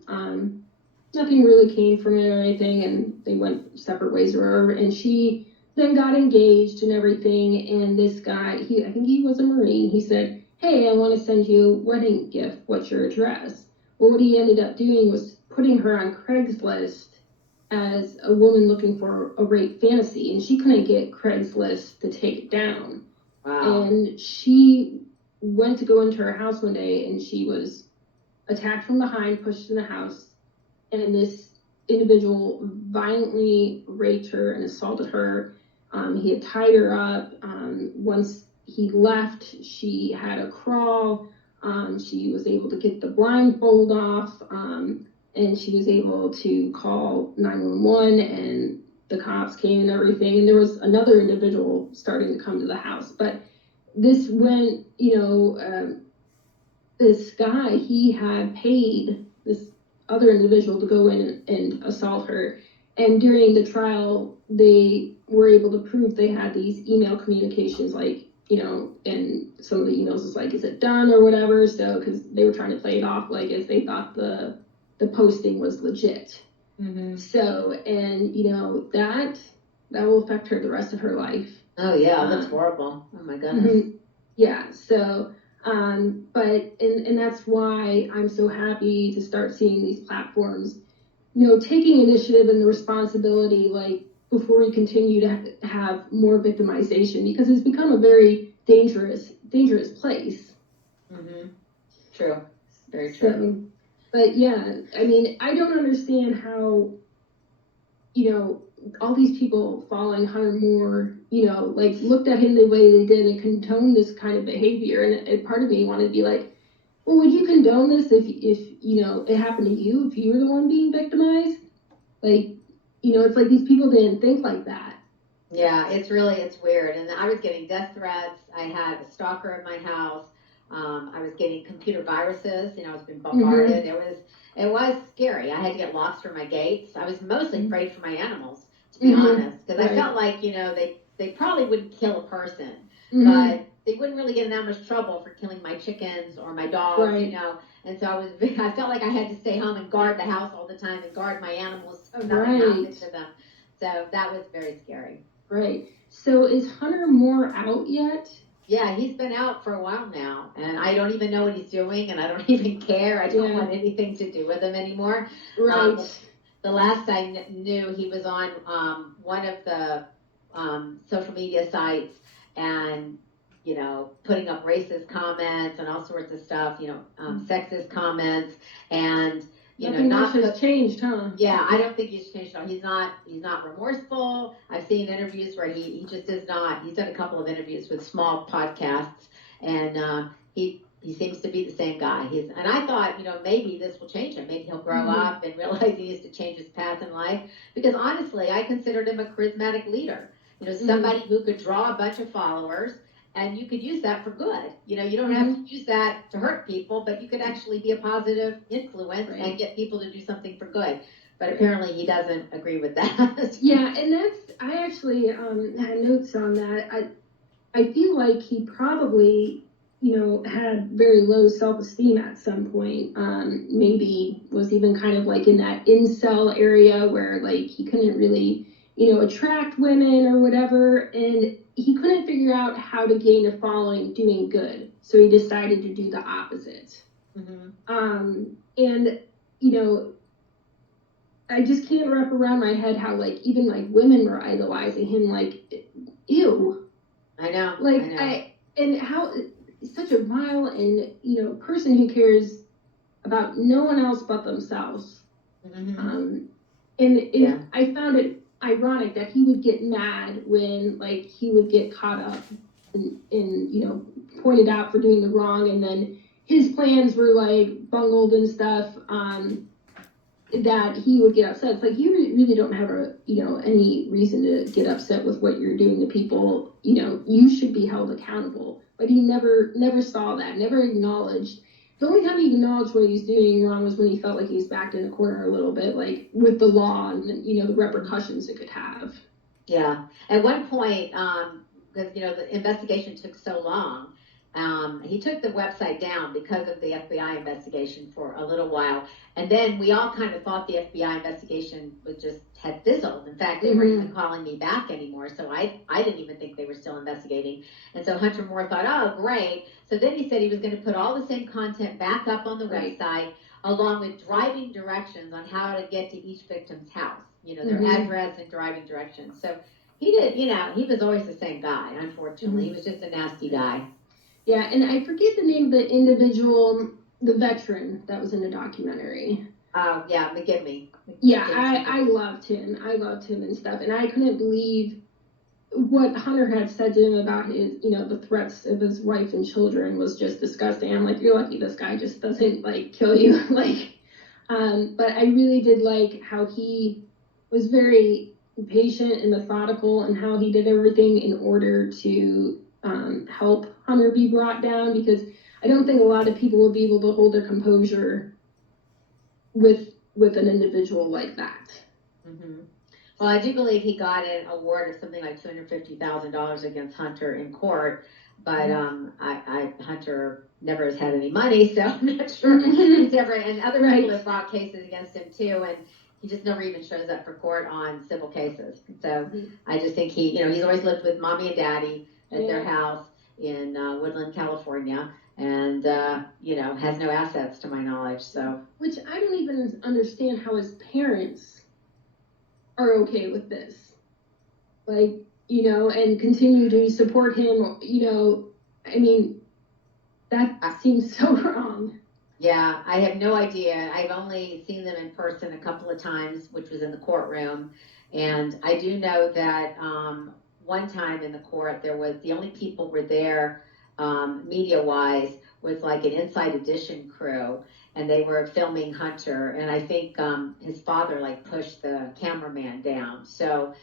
Nothing really came from it or anything, and they went separate ways or whatever. And she then got engaged and everything. And this guy, I think he was a Marine. He said, "Hey, I want to send you a wedding gift. What's your address?" Well, what he ended up doing was putting her on Craigslist as a woman looking for a rape fantasy, and she couldn't get Craigslist to take it down. Wow. And she went to go into her house one day, and she was attacked from behind, pushed in the house, and this individual violently raped her and assaulted her. He had tied her up. Once he left, she had a crawl. She was able to get the blindfold off. And she was able to call 911, and the cops came and everything. And there was another individual starting to come to the house. But this went, this guy, he had paid this other individual to go in and assault her. And during the trial, they were able to prove they had these email communications, like, and some of the emails was like, "Is it done?" or whatever. So, because they were trying to play it off like as they thought the posting was legit. Mm-hmm. So, and that will affect her the rest of her life. Oh yeah, that's horrible. Oh my goodness. Mm-hmm. Yeah. So, but that's why I'm so happy to start seeing these platforms, taking initiative and the responsibility, like, before we continue to have more victimization, because it's become a very dangerous place. Mm-hmm. True. Very true. So, but yeah, I mean, I don't understand how, all these people following Hunter Moore, like, looked at him the way they did and condoned this kind of behavior. And part of me wanted to be like, well, would you condone this if it happened to you, if you were the one being victimized? Like, it's like these people didn't think like that. Yeah, it's weird. And I was getting death threats. I had a stalker in my house. I was getting computer viruses. I was being bombarded. Mm-hmm. It was scary. I had to get locks for my gates. I was mostly afraid for my animals, to be honest, because I felt like, they probably wouldn't kill a person, but they wouldn't really get in that much trouble for killing my chickens or my dogs, And so I felt like I had to stay home and guard the house all the time and guard my animals so nothing happened to them. So that was very scary. Right. So is Hunter Moore out yet? Yeah, he's been out for a while now, and I don't even know what he's doing, and I don't even care. I don't want anything to do with him anymore. Right. The last I knew, he was on one of the social media sites, and putting up racist comments and all sorts of stuff. Sexist comments, and nothing much has changed, huh? Yeah, I don't think he's changed at all. He's not remorseful. I've seen interviews where he just is not. He's done a couple of interviews with small podcasts, and he seems to be the same guy. And I thought, maybe this will change him. Maybe he'll grow up and realize he needs to change his path in life. Because honestly, I considered him a charismatic leader. Somebody who could draw a bunch of followers and you could use that for good. You know, you don't have to use that to hurt people, but you could actually be a positive influence and get people to do something for good. But apparently he doesn't agree with that. Yeah, and I actually had notes on that. I feel like he probably, had very low self-esteem at some point. Maybe was even kind of like in that incel area where like he couldn't really, attract women or whatever, and he couldn't figure out how to gain a following doing good. So he decided to do the opposite. And I just can't wrap around my head how like even like women were idolizing him, like, ew. I know. Like I know. And how such a vile and person who cares about no one else but themselves. I found it ironic that he would get mad when like he would get caught up and pointed out for doing the wrong, and then his plans were like bungled and stuff. That he would get upset. It's like, you really don't have any reason to get upset with what you're doing to people. You should be held accountable. But he never saw that, never acknowledged. The only time he acknowledged what he was doing wrong was when he felt like he was backed in a corner a little bit, like with the law and the repercussions it could have. Yeah. At one point, because the investigation took so long, he took the website down because of the FBI investigation for a little while, and then we all kind of thought the FBI investigation had fizzled. In fact, they weren't even calling me back anymore, so I didn't even think they were still investigating. And so Hunter Moore thought, oh, great. So then he said he was going to put all the same content back up on the website, along with driving directions on how to get to each victim's house, their address and driving directions. So he did, he was always the same guy, unfortunately. He was just a nasty guy. Yeah, and I forget the name of the individual, the veteran that was in the documentary. Oh, yeah, McGinley. Yeah, I loved him. I loved him and stuff. And I couldn't believe what Hunter had said to him about his, the threats of his wife and children was just disgusting. I'm like, you're lucky this guy just doesn't, like, kill you. But I really did like how he was very patient and methodical and how he did everything in order to help Hunter be brought down, because I don't think a lot of people would be able to hold their composure with an individual like that. Well, I do believe he got an award of something like $250,000 against Hunter in court, but Hunter never has had any money, so I'm not sure he's ever. And other people have brought cases against him too, and he just never even shows up for court on civil cases. So I just think he's always lived with mommy and daddy at their house in Woodland, California, and has no assets to my knowledge. So, which I don't even understand how his parents are okay with this, and continue to support him. I mean, that seems so wrong. Yeah, I have no idea. I've only seen them in person a couple of times, which was in the courtroom. And I do know that one time in the court, the only people were there media-wise was like an Inside Edition crew, and they were filming Hunter. And I think his father like pushed the cameraman down. So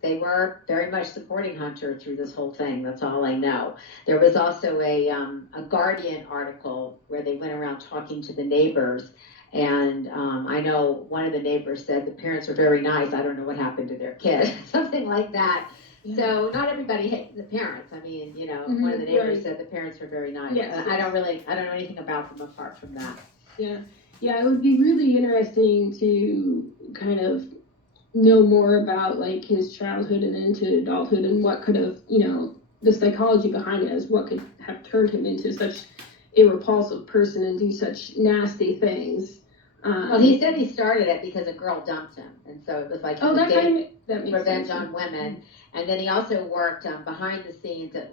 they were very much supporting Hunter through this whole thing. That's all I know. There was also a Guardian article where they went around talking to the neighbors. And I know one of the neighbors said the parents are very nice. I don't know what happened to their kid, something like that. Yeah. So not everybody hates the parents. I mean, one of the neighbors said the parents are very nice. Yes. I don't know anything about them apart from that. Yeah. Yeah, it would be really interesting to kind of know more about like his childhood and into adulthood and what could have, the psychology behind it is what could have turned him into such a repulsive person and do such nasty things. Well, he said he started it because a girl dumped him, and so it was like he was getting revenge on women. And then he also worked behind the scenes at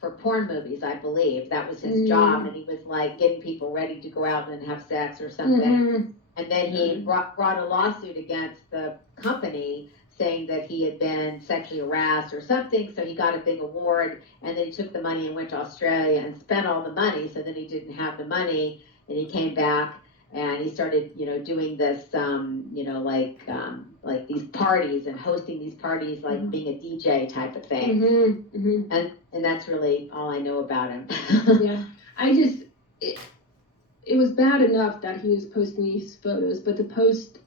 for porn movies, I believe. That was his job, and he was like getting people ready to go out and have sex or something. And then he brought a lawsuit against the company saying that he had been sexually harassed or something, so he got a big award, and then he took the money and went to Australia and spent all the money, so then he didn't have the money, and he came back and he started, doing this, like these parties and hosting these parties, like being a DJ type of thing. And that's really all I know about him. Yeah, it was bad enough that he was posting these photos, but to post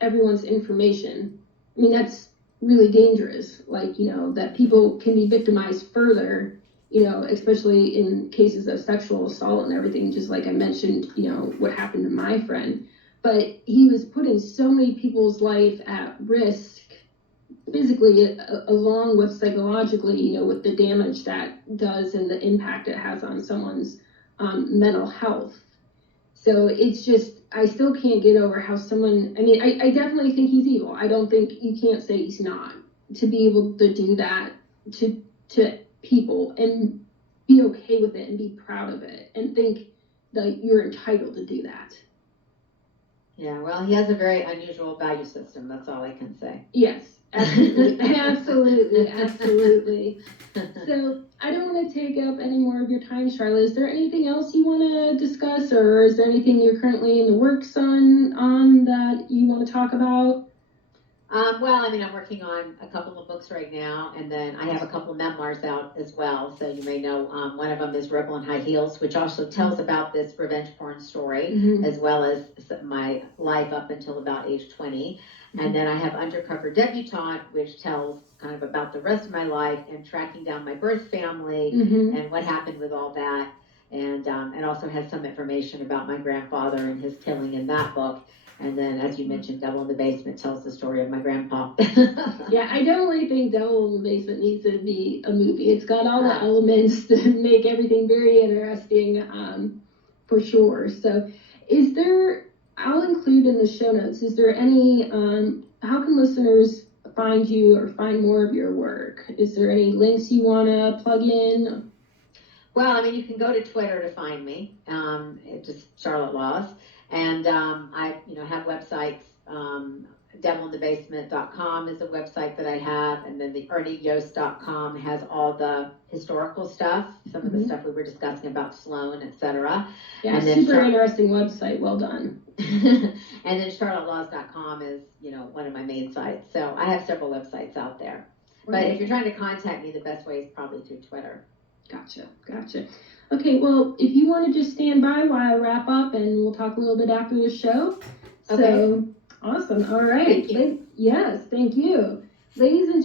everyone's information, I mean, that's really dangerous. Like, that people can be victimized further, especially in cases of sexual assault and everything, just like I mentioned, what happened to my friend. But he was putting so many people's life at risk physically, along with psychologically, with the damage that does and the impact it has on someone's mental health. So it's just, I still can't get over how someone, I mean, I definitely think he's evil. I don't think, you can't say he's not. To be able to do that to people and be okay with it and be proud of it and think that you're entitled to do that. Yeah, well, he has a very unusual value system. That's all I can say. Yes, absolutely, absolutely. So I don't want to take up any more of your time, Charlotte. Is there anything else you want to discuss, or is there anything you're currently in the works on that you want to talk about? Well, I mean, I'm working on a couple of books right now, and then I have a couple of memoirs out as well. So you may know one of them is Rebel in High Heels, which also tells about this revenge porn story, as well as my life up until about age 20. And then I have Undercover Debutante, which tells kind of about the rest of my life and tracking down my birth family and what happened with all that. And it also has some information about my grandfather and his killing in that book. And then, as you mentioned, Devil in the Basement tells the story of my grandpa. Yeah, I definitely think Devil in the Basement needs to be a movie. It's got all the elements to make everything very interesting, for sure. So I'll include in the show notes, is there any, how can listeners find you or find more of your work? Is there any links you want to plug in? Well, I mean, you can go to Twitter to find me, just Charlotte Laws. And I, have websites. Devilinthebasement.com is a website that I have, and then the ErnieYost.com has all the historical stuff, some of the stuff we were discussing about Sloan, etc. Yeah, and super interesting website. Well done. And then CharlotteLaws.com is, one of my main sites. So I have several websites out there. Right. But if you're trying to contact me, the best way is probably through Twitter. Gotcha. Okay, well, if you want to just stand by while I wrap up, and we'll talk a little bit after the show. Okay. So, awesome. All right. Thank you. Yes, thank you. Ladies and gentlemen.